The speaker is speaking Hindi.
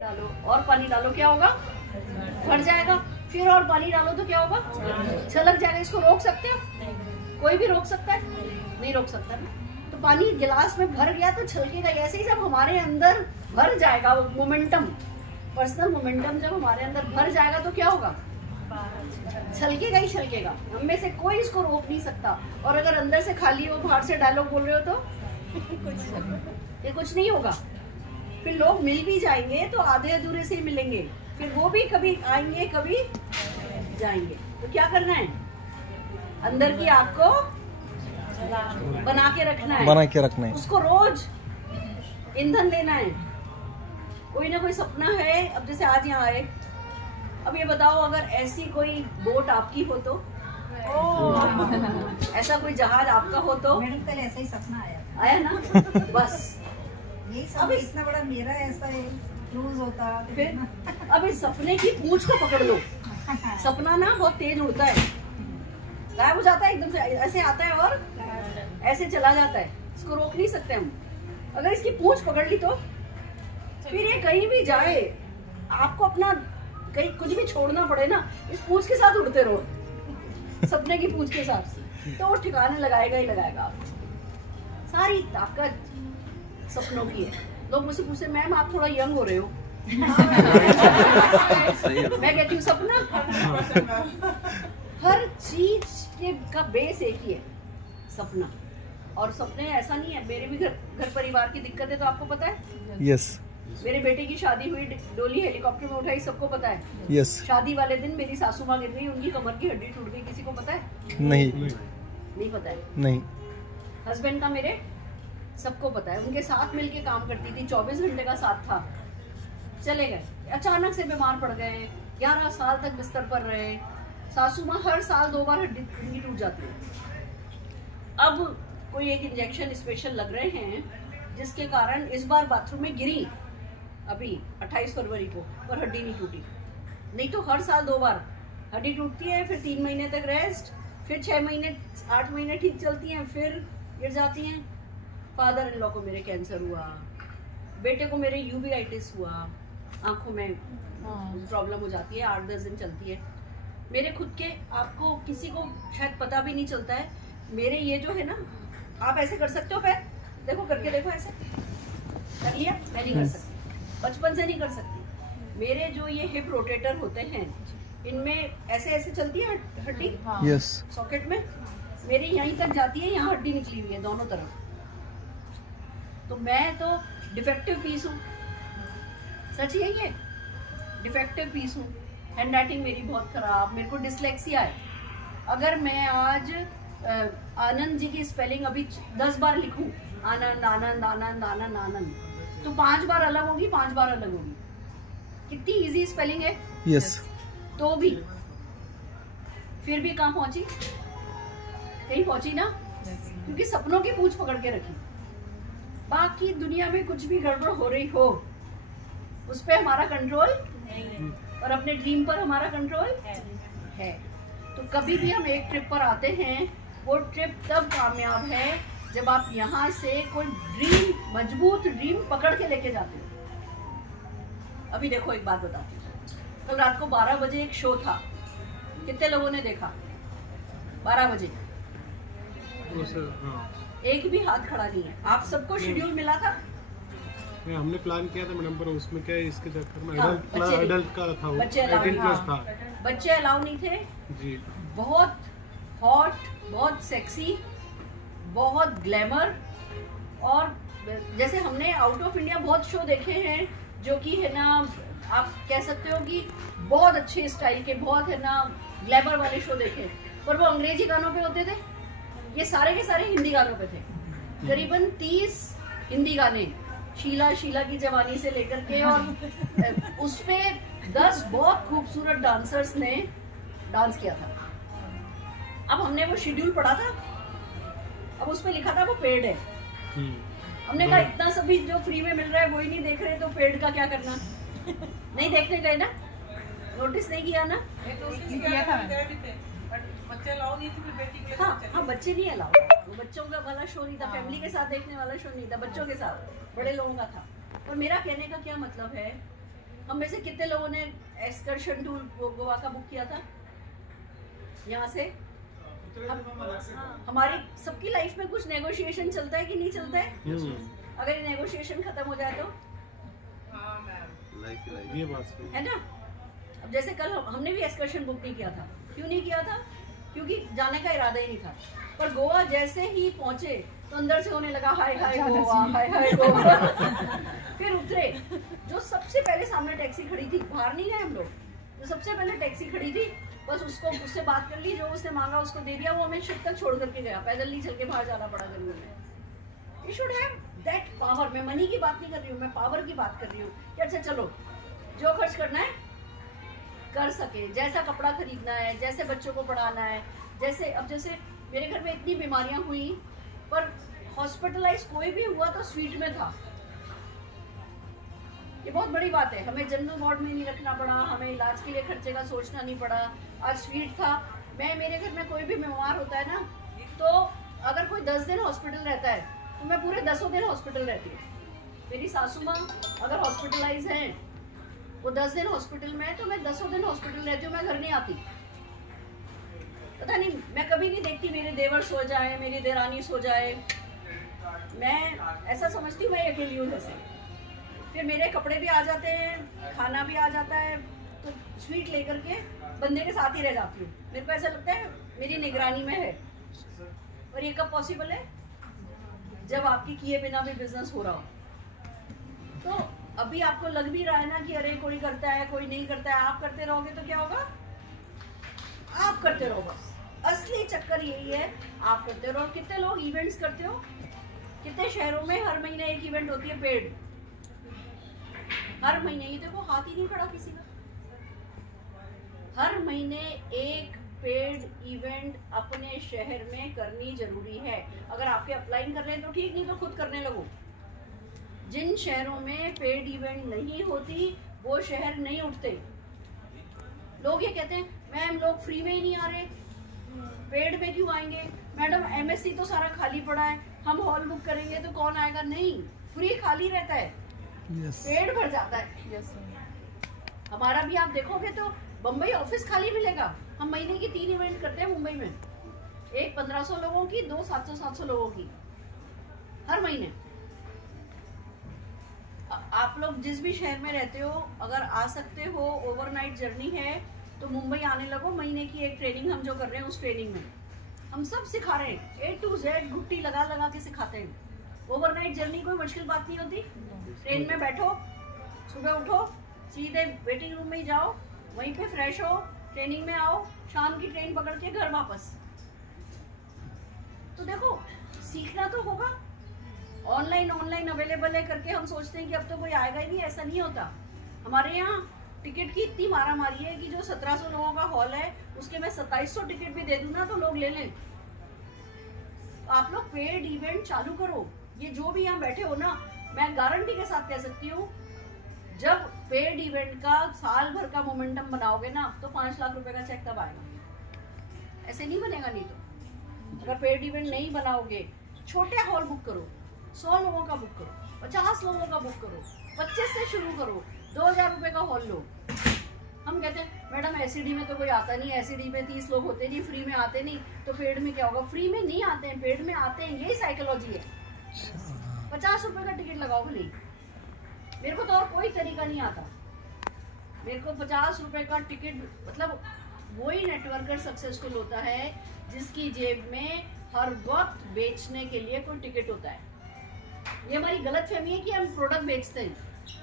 डालो और पानी डालो, क्या होगा? भर जाएगा। फिर और पानी डालो तो क्या होगा? छलक जाएगा। इसको रोक सकते हो? कोई भी रोक सकता है? नहीं रोक सकता ना। तो पानी गिलास में भर गया तो छलकेगा। ऐसे ही जब हमारे अंदर भर जाएगा वो मोमेंटम, पर्सनल मोमेंटम जब हमारे अंदर भर जाएगा तो क्या होगा? छलकेगा ही छलकेगा। हम में से कोई इसको रोक नहीं सकता। और अगर अंदर से खाली हो, बाहर से डायलॉग बोल रहे हो तो ये कुछ नहीं होगा। फिर लोग मिल भी जाएंगे तो आधे अधूरे से ही मिलेंगे। फिर वो भी कभी आएंगे कभी जाएंगे। तो क्या करना है? अंदर की आग को बना के रखना है, उसको रोज ईंधन देना है। कोई ना कोई सपना है। अब जैसे आज यहाँ आए, अब ये बताओ अगर ऐसी कोई बोट आपकी हो तो ऐसा कोई जहाज आपका हो तो? मैडम कल ऐसा ही सपना आया ना? बस यही सब इतना बड़ा मेरा ऐसा है क्रूज होता। फिर अब इस सपने की पूंछ को पकड़ लो। सपना ना बहुत तेज उड़ता है, गायब हो जाता है एकदम से, ऐसे आता है और ऐसे चला जाता है। इसको रोक नहीं सकते हम। अगर इसकी पूंछ पकड़ ली तो फिर ये कहीं भी जाए, आपको अपना कहीं कुछ भी छोड़ना पड़े ना, इस पूंछ के साथ उड़ते रहो, सपने की पूंछ के साथ, तो वो ठिकाने लगाएगा ही लगाएगा। सारी ताकत सपनों की है। लोग मुझसे पूछते मैम आप थोड़ा यंग हो रहे हो। मैं कहती हूँ सपना हर चीज के का बेस एक ही है, सपना। और सपने ऐसा नहीं है। मेरे भी घर परिवार की दिक्कत है तो आपको पता है। यस। मेरे बेटे की शादी हुई, डोली हेलीकॉप्टर में उठाई, सबको पता है। यस। शादी वाले दिन मेरी सासू माँ गिर गई, उनकी कमर की हड्डी टूट गई। किसी को पता है? नहीं पता है। नहीं। हस्बैंड का मेरे सबको पता है। उनके साथ मिलके काम करती थी, 24 घंटे का साथ था। चले गए, अचानक से बीमार पड़ गए, 11 साल तक बिस्तर पर रहे। सासू माँ हर साल 2 बार हड्डी टूट जाती है। अब कोई एक इंजेक्शन स्पेशल लग रहे हैं जिसके कारण इस बार बाथरूम में गिरी अभी 28 फरवरी को, पर हड्डी नहीं टूटी। नहीं तो हर साल 2 बार हड्डी टूटती है, फिर 3 महीने तक रेस्ट, फिर 6 महीने 8 महीने ठीक चलती हैं, फिर गिर जाती हैं। फादर इन लॉ को मेरे कैंसर हुआ, बेटे को मेरे यूवीआइटिस हुआ, आंखों में प्रॉब्लम हो जाती है, 8-10 दिन चलती है। मेरे खुद के, आपको किसी को शायद पता भी नहीं चलता है, मेरे ये जो है ना, आप ऐसे कर सकते हो पैर, देखो करके देखो, ऐसे कर लिया। मैं नहीं कर सकती, बचपन से नहीं कर सकती। मेरे जो ये हिप रोटेटर होते हैं, इनमें ऐसे ऐसे चलती है हड्डी, यस, सॉकेट में मेरे यहीं तक जाती है, यहाँ हड्डी निकली हुई है दोनों तरफ। तो मैं तो डिफेक्टिव पीस हूँ, सच है ये, डिफेक्टिव पीस हूँ। हैंड राइटिंग मेरी बहुत खराब, मेरे को डिसलेक्सिया है। अगर मैं आज आनंद जी की स्पेलिंग अभी 10 बार लिखूं, आनंद आनंद आनंद आनंद आनंद, तो 5 बार अलग होगी, 5 बार अलग होगी। कितनी इजी स्पेलिंग है। यस। तो भी फिर भी कहाँ पहुंची? कहीं पहुंची ना, क्योंकि सपनों की पूंछ पकड़ के रखी। बाकी दुनिया में कुछ भी गड़बड़ हो रही हो, उस पर हमारा कंट्रोल नहीं, और अपने ड्रीम पर हमारा कंट्रोल है। तो कभी भी हम एक ट्रिप पर आते हैं, वो ट्रिप तब कामयाब है जब आप यहाँ से कोई ड्रीम, मजबूत ड्रीम पकड़ के लेके जाते हो। अभी देखो एक बात बताती हूँ, कल रात को 12 बजे एक शो था, कितने लोगों ने देखा? 12 बजे एक भी हाथ खड़ा नहीं है। आप सबको शेड्यूल मिला था? हमने प्लान किया था मैडम, पर उसमें क्या है, इसके चक्कर में हाँ, एडल्ट का था, बच्चे अलाउ था, बच्चे अलाउ नहीं थे जी। बहुत हॉट, बहुत सेक्सी, बहुत ग्लैमर, और जैसे हमने आउट ऑफ इंडिया बहुत शो देखे हैं जो कि है ना, आप कह सकते हो कि बहुत अच्छे स्टाइल के, बहुत है ना ग्लैमर वाले शो देखे, पर वो अंग्रेजी गानों पे होते थे। ये सारे के सारे हिंदी गानों पे थे, करीबन 30 हिंदी गाने, शीला की जवानी से लेकर के, और उस पे 10 बहुत खूबसूरत डांसर्स ने डांस किया था। अब हमने वो शेड्यूल पढ़ा था, अब उस पे लिखा था वो पेड है। हमने कहा इतना सभी जो फ्री में मिल रहा है वही नहीं देख रहे, तो पेड का क्या करना। नहीं देखने गए ना, नोटिस नहीं किया ना, बच्चे अलाउ नहीं थे, बेटी के लिए। हाँ, बच्चे नहीं अलाउ, वो बच्चों का वाला शो नहीं था, फैमिली के साथ देखने वाला शो नहीं था, बच्चों के साथ, बड़े लोगों का था। और मेरा कहने का क्या मतलब है हम में से कितने लोगों ने एक्सकर्शन टूर गोवा का बुक किया था यहाँ से? हमारी सबकी लाइफ में कुछ नेगोशिएशन चलता है कि नहीं चलता है? अगर ये नेगोशिएशन खत्म हो जाए तो ये बात सही है ना। अब जैसे कल हमने भी एक्सकर्शन बुक नहीं किया था। क्यों नहीं किया था? क्योंकि जाने का इरादा ही नहीं था। पर गोवा जैसे ही पहुंचे तो अंदर से होने लगा हाय हाय गोवा, हाय हाय गोवा। फिर उतरे, जो सबसे पहले सामने टैक्सी खड़ी थी, बाहर नहीं गए हम लोग, जो सबसे पहले टैक्सी खड़ी थी बस उससे बात कर ली, जो उसने मांगा उसको दे दिया, वो हमें शिप तक छोड़ करके गया। पैदल नहीं चल के बाहर जाना पड़ा गर्मी में। You should have that power. मैं मनी की बात नहीं कर रही हूँ, मैं पावर की बात कर रही हूँ कि अच्छा चलो जो खर्च करना है कर सके, जैसा कपड़ा खरीदना है, जैसे बच्चों को पढ़ाना है, जैसे मेरे घर में इतनी बीमारियां हुई पर हॉस्पिटलाइज कोई भी हुआ तो स्वीट में था। ये बहुत बड़ी बात है। हमें जनरल वार्ड में नहीं रखना पड़ा, हमें इलाज के लिए खर्चे का सोचना नहीं पड़ा। आज स्वीट था। मेरे घर में कोई भी बीमार होता है ना, तो अगर कोई 10 दिन हॉस्पिटल रहता है तो मैं पूरे 10 दिन हॉस्पिटल रहती हूँ। मेरी सासू माँ अगर हॉस्पिटलाइज हैं, वो 10 दिन हॉस्पिटल में है, तो मैं 10 दिन हॉस्पिटल रहती हूँ, मैं घर नहीं आती। पता नहीं, मैं कभी नहीं देखती मेरे देवर सो जाए, मेरी देरानी सो जाए। मैं ऐसा समझती हूँ मैं अकेली हूँ जैसे। फिर मेरे कपड़े भी आ जाते हैं, खाना भी आ जाता है, तो स्वीट लेकर के बंदे के साथ ही रह जाती हूँ। मेरे को ऐसा लगता है मेरी निगरानी में है। और ये कब पॉसिबल है? जब आपके किए बिना भी बिजनेस हो रहा हो। तो अभी आपको लग भी रहा है ना कि अरे कोई करता है कोई नहीं करता है, आप करते रहोगे तो क्या होगा? आप करते रहो बस। असली चक्कर यही है, आप करते रहो। कितने लोग इवेंट्स करते हो? कितने शहरों में हर महीने एक इवेंट होती है पेड, हर महीने। ये देखो हाथ ही नहीं खड़ा किसी का। हर महीने एक पेड इवेंट अपने शहर में करनी जरूरी है। अगर आपके अप्लाई कर लें तो ठीक, नहीं तो खुद करने लगो। जिन शहरों में पेड इवेंट नहीं होती वो शहर नहीं उठते। लोग ये कहते हैं मैम लोग फ्री में ही नहीं आ रहे, पेड में क्यों आएंगे? मैडम एमएससी तो सारा खाली पड़ा है, हम हॉल बुक करेंगे तो कौन आएगा? नहीं, फ्री खाली रहता है, पेड भर जाता है। हमारा भी आप देखोगे तो बम्बई ऑफिस खाली मिलेगा। हम महीने की 3 इवेंट करते हैं मुंबई में, एक 1500 लोगों की, 2 700 लोगों की हर महीने। आप लोग जिस भी शहर में रहते हो, अगर आ सकते हो, ओवरनाइट जर्नी है तो मुंबई आने लगो। महीने की एक ट्रेनिंग हम जो कर रहे हैं, उस ट्रेनिंग में हम सब सिखा रहे हैं, A to Z घुट्टी लगा लगा के सिखाते हैं। ओवरनाइट जर्नी कोई मुश्किल बात नहीं होती। ट्रेन में बैठो, सुबह उठो, सीधे वेटिंग रूम में ही जाओ, वहीं पे फ्रेश हो, ट्रेनिंग में आओ, शाम की ट्रेन पकड़ के घर वापस। तो देखो सीखना तो होगा। ऑनलाइन अवेलेबल है करके हम सोचते हैं कि अब तो कोई आएगा ही नहीं, ऐसा नहीं होता। हमारे यहाँ टिकट की इतनी मारामारी है कि जो 1700 लोगों का हॉल है उसके मैं 2700 टिकट भी दे दूं ना तो लोग ले लें। आप लोग पेड इवेंट चालू करो। ये जो भी यहाँ बैठे हो ना, मैं गारंटी के साथ कह सकती हूँ, जब पेड इवेंट का साल भर का मोमेंटम बनाओगे ना तो 5 लाख रुपए का चेक तब आएगा। ऐसे नहीं बनेगा। नहीं तो अगर पेड इवेंट नहीं बनाओगे, छोटे हॉल बुक करो, 100 लोगों का बुक करो, 50 लोगों का बुक करो, 25 से शुरू करो, 2000 रुपए का हॉल लो। हम कहते हैं मैडम एसईडी में तो कोई आता नहीं, एसईडी में 30 लोग होते नहीं, फ्री में आते नहीं, तो पेड में क्या होगा? फ्री में नहीं आते हैं, पेड में आते हैं। यही साइकोलॉजी है। 50 रुपए का टिकट लगाओ भले। मेरे को तो और कोई तरीका नहीं आता। मेरे को 50 रुपए का टिकट, मतलब वही नेटवर्कर सक्सेसफुल होता है जिसकी जेब में हर वक्त बेचने के लिए कोई टिकट होता है। ये हमारी गलत फहमी है कि हम प्रोडक्ट बेचते हैं।